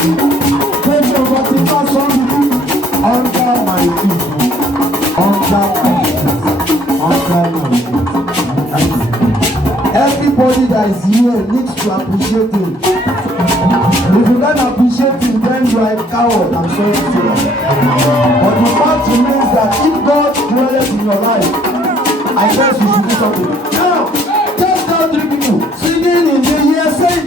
Take over the first song under my feet. Under my feet. Under my feet. Everybody that is here needs to appreciate him. If you don't appreciate him, then you are a coward. I'm sorry to say that. But the fact remains that if God dwells in your life, I guess you should do something. Now, just tell 3 people singing in the ear, saying,